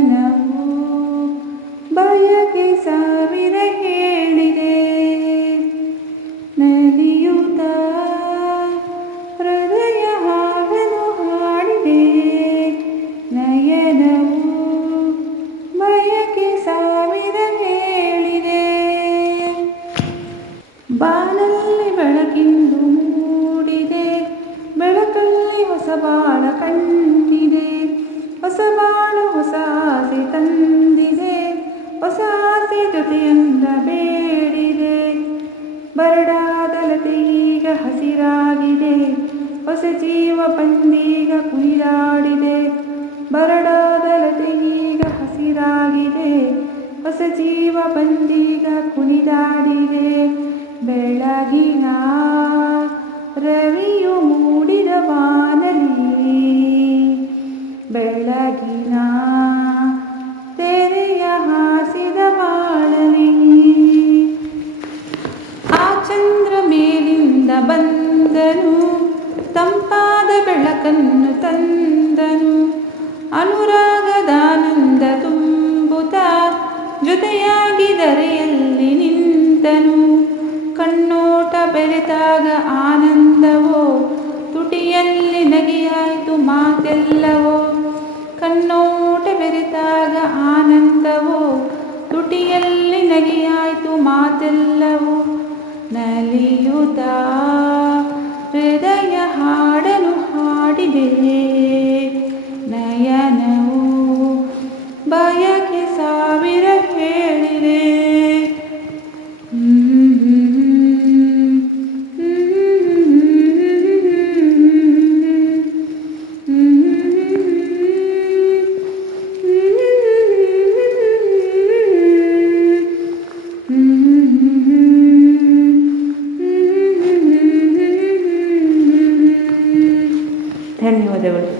ನಯನವು ಬಯಕೆ ಸಾವಿರ ಹೇಳಿದೆ, ನಲಿಯುತ್ತ ಹೃದಯ ಹಾಡಲು ಹಾಡಿದೆ. ನಯನವು ಬಯಕೆ ಸಾವಿರ ಹೇಳಿದೆ, ಬಾನಲ್ಲಿ ಬೆಳಕಿಂದು ಮೂಡಿದೆ, ಬೆಳಕಲ್ಲಿ ಹೊಸ ಬಾಳ ಕಂಡಿದೆ. ಹೊಸ ಬಾಳು ಹೊಸ ಆಸೆ ತಂದಿದೆ, ಹೊಸ ಆಸೆ ಜೊತೆಯಿಂದ ಬೇಡಿದೆ. ಬರಡಾದ ಲತೆ ಈಗ ಹಸಿರಾಗಿದೆ, ಹೊಸ ಜೀವ ಬಂದೀಗ ಕುಣಿದಾಡಿದೆ. ಬರಡಾದ ಲತೆ ಈಗ ಹಸಿರಾಗಿದೆ, ಹೊಸ ಜೀವ ಬಂದೀಗ ಕುಣಿದಾಡಿದೆ. ಬೆಳಗಿನ ರವಿಯು ಮೂಡಿದ ಬಾನಲಿ, ಬೆಳಗಿನ ತೆರೆಯ ಹಾಸಿದ ಬಾಳಲಿ. ಆ ಚಂದ್ರ ಮೇಲಿಂದ ಬಂದನು, ತಂಪಾದ ಬೆಳಕನ್ನು ತಂದನು. ಅನುರಾಗದಾನಂದ ತುಂಬುತ್ತ ಜೊತೆಯಾಗಿ ಧರೆಯಲ್ಲಿ ನಿಂತನು. ಕಣ್ಣೋಟ ಬೆರೆತಾಗ ಆನಂದವೋ, ತುಟಿಯಲ್ಲಿ ನಗೆಯಾಯಿತು ಮಾತೆಲ್ಲವೋ. ಕಣ್ಣೋಟ ಬೆರೆತಾಗ ಆನಂದವೋ, ತುಟಿಯಲ್ಲಿ ನಗೆಯಾಯಿತು ಮಾತೆಲ್ಲವೋ. ನಲಿಯುತ್ತ ಹೃದಯ ಹಾಡಲು ಹಾಡಿದೆ, ನಯನವು ಬಯಕೆ ಸಾವಿರ ಹೇಳಿದೆ. ಧನ್ಯವಾದಗಳು.